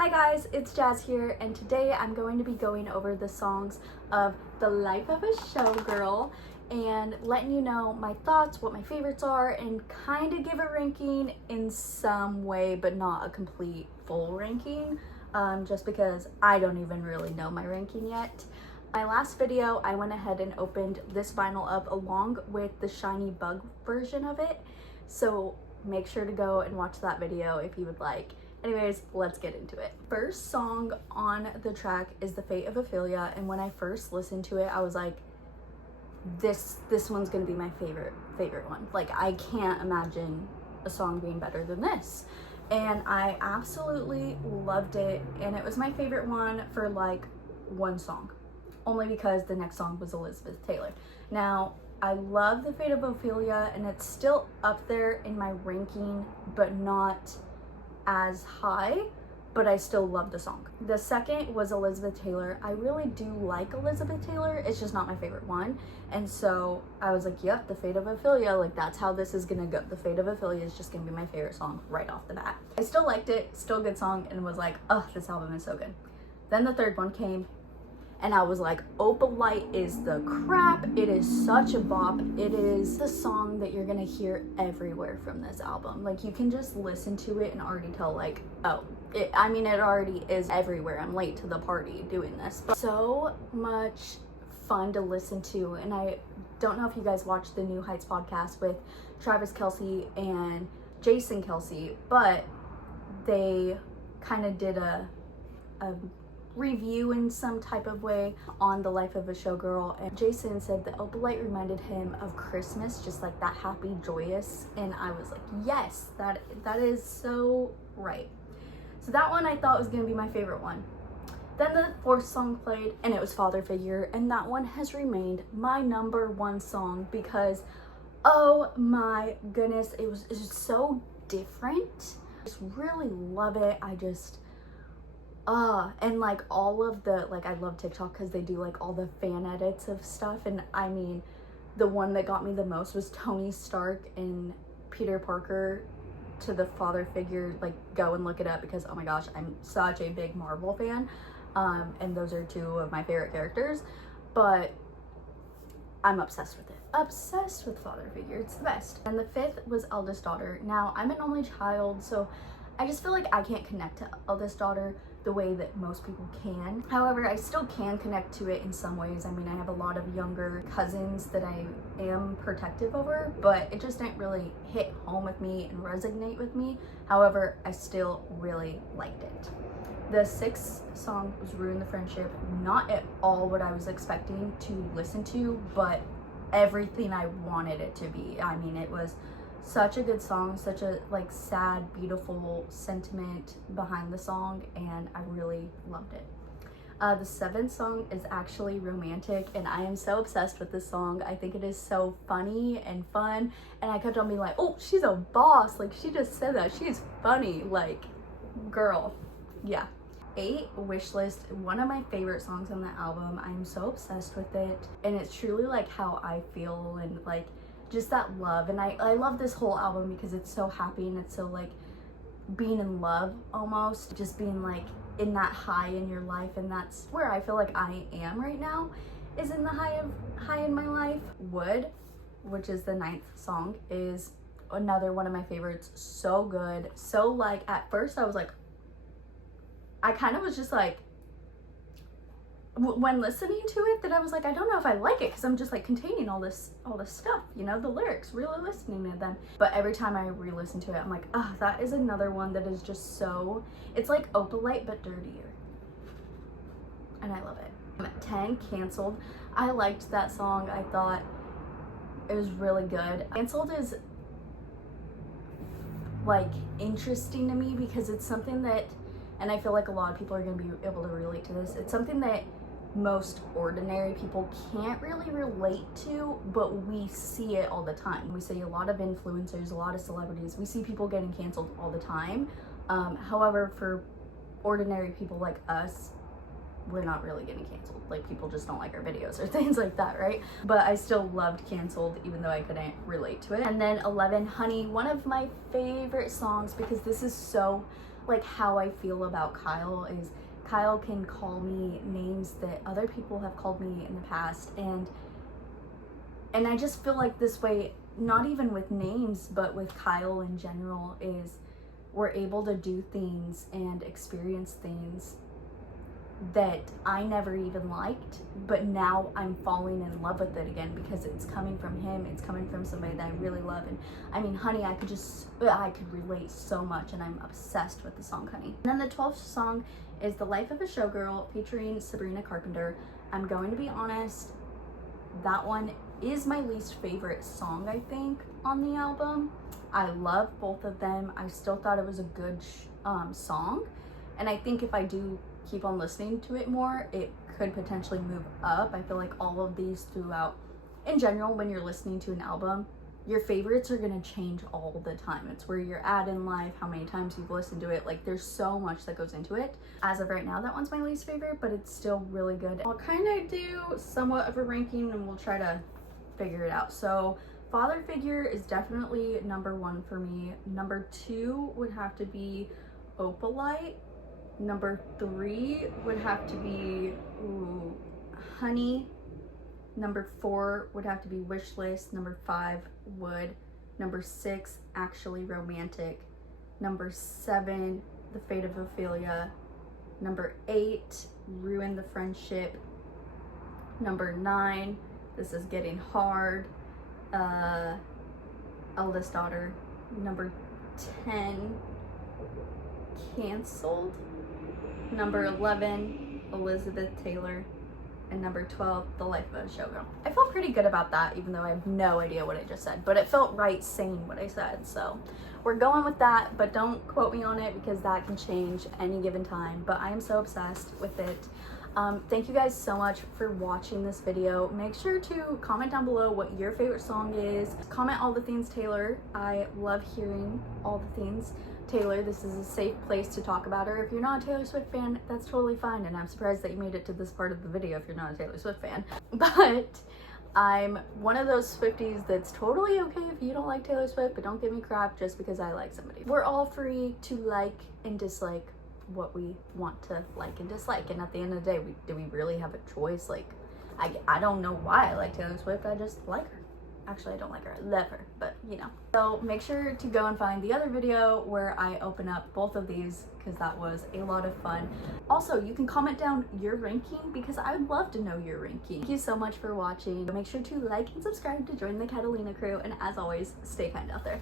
Hi guys, it's Jazz here, and today I'm going to be going over the songs of The Life of a Showgirl and letting you know my thoughts, what my favorites are, and kind of give a ranking in some way, but not a complete full ranking, just because I don't even really know my ranking yet. My last video, I went ahead and opened this vinyl up along with the Shiny Bug version of it, so make sure to go and watch that video if you would like. Anyways, let's get into it. First song on the track is The Fate of Ophelia, and when I first listened to it, I was like, this one's gonna be my favorite one. Like, I can't imagine a song being better than this. And I absolutely loved it, and it was my favorite one for like one song, only because the next song was Elizabeth Taylor. Now, I love The Fate of Ophelia, and it's still up there in my ranking, but not as high, but I still love the song. The second was Elizabeth Taylor. I really do like Elizabeth Taylor, it's just not my favorite one, and so I was like, yep, The Fate of Ophelia, like that's how this is gonna go. The Fate of Ophelia is just gonna be my favorite song right off the bat. I still liked it, still a good song, and was like, oh, this album is so good. Then the third one came, and I was like, Opalite is the crap. It is such a bop. It is the song that you're gonna hear everywhere from this album. Like, you can just listen to it and already tell, like, oh, it already is everywhere. I'm late to the party doing this. But so much fun to listen to. And I don't know if you guys watched the New Heights podcast with Travis Kelce and Jason Kelce, but they kind of did a review in some type of way on The Life of a Showgirl, and Jason said that Opalite reminded him of Christmas, just like that happy, joyous, and I was like, yes, that is so right. So that one I thought was gonna be my favorite one. Then the fourth song played, and it was Father Figure, and that one has remained my number one song because, oh my goodness, it was so different. I just really love it. And like all of the, like, I love TikTok because they do like all the fan edits of stuff, and I mean, the one that got me the most was Tony Stark and Peter Parker to the father figure. Like, go and look it up because, oh my gosh, I'm such a big Marvel fan, and those are two of my favorite characters, but I'm obsessed with it. Obsessed with father figure, it's the best. And the fifth was Eldest Daughter. Now, I'm an only child, so I just feel like I can't connect to Eldest Daughter the way that most people can. However, I still can connect to it in some ways. I mean, I have a lot of younger cousins that I am protective over, but it just didn't really hit home with me and resonate with me. However, I still really liked it. The sixth song was Ruin the Friendship. Not at all what I was expecting to listen to, but everything I wanted it to be. I mean, it was such a good song, such a like sad, beautiful sentiment behind the song, and I really loved it. The seventh song is actually Romantic, and I am so obsessed with this song. I think it is so funny and fun, and I kept on being like, oh, she's a boss, like she just said that, she's funny, like, girl, yeah. 8, Wishlist, one of my favorite songs on the album. I'm so obsessed with it, and it's truly like how I feel, and like just that love. And I love this whole album because it's so happy, and it's so like being in love, almost just being like in that high in your life, and that's where I feel like I am right now, is in the high in my life. Wood, which is the 9th song, is another one of my favorites. So good. So like, at first I was like, I kind of was just like, when listening to it, that I was like, I don't know if I like it because I'm just like containing all this stuff, you know, the lyrics, really listening to them. But every time I re-listen to it, I'm like, oh, that is another one that is just so, it's like Opalite but dirtier, and I love it. 10, Cancelled. I liked that song. I thought it was really good. Cancelled is like interesting to me because it's something that, and I feel like a lot of people are going to be able to relate to this, it's something that most ordinary people can't really relate to, but we see it all the time. We see a lot of influencers, a lot of celebrities, we see people getting canceled all the time. However, for ordinary people like us, we're not really getting canceled. Like, people just don't like our videos or things like that, right? But I still loved Canceled, even though I couldn't relate to it. And then 11, Honey, one of my favorite songs, because this is so like how I feel about Kyle is Kyle can call me names that other people have called me in the past, and I just feel like this way, not even with names, but with Kyle in general, is we're able to do things and experience things that I never even liked, but now I'm falling in love with it again because it's coming from him. It's coming from somebody that I really love. And I mean, Honey, I could relate so much, and I'm obsessed with the song Honey. And then the 12th song is The Life of a Showgirl featuring Sabrina Carpenter. I'm going to be honest, that one is my least favorite song, I think, on the album. I love both of them. I still thought it was a good song, and I think if I do keep on listening to it more, it could potentially move up. I feel like all of these throughout, in general, when you're listening to an album, your favorites are going to change all the time. It's where you're at in life, how many times you've listened to it. Like, there's so much that goes into it. As of right now, that one's my least favorite, but it's still really good. I'll kind of do somewhat of a ranking, and we'll try to figure it out. So Father Figure is definitely number 1 for me. Number 2 would have to be Opalite. Number 3 would have to be Honey. Number 4 would have to be Wish List. Number 5 Would. Number 6 Actually Romantic. Number 7 The Fate of Ophelia. Number 8 Ruin the Friendship. Number 9 This Is Getting Hard. Eldest Daughter. Number 10 Canceled. Number 11 Elizabeth Taylor. And number 12 The Life of a Showgirl. I felt pretty good about that, even though I have no idea what I just said, but it felt right saying what I said, so we're going with that. But don't quote me on it because that can change any given time, but I am so obsessed with it. Thank you guys so much for watching this video. Make sure to comment down below what your favorite song is. Comment all the things Taylor. I love hearing all the things Taylor. This is a safe place to talk about her. If you're not a Taylor Swift fan, that's totally fine, and I'm surprised that you made it to this part of the video if you're not a Taylor Swift fan. But I'm one of those Swifties that's totally okay if you don't like Taylor Swift, but don't give me crap just because I like somebody. We're all free to like and dislike what we want to like and dislike, and at the end of the day, do we really have a choice? Like, I don't know why I like Taylor Swift, I just like her. Actually, I don't like her, I love her, but you know. So make sure to go and find the other video where I open up both of these, because that was a lot of fun. Also, you can comment down your ranking because I would love to know your ranking. Thank you so much for watching. Make sure to like and subscribe to join the Catalina crew, and as always, stay kind out there.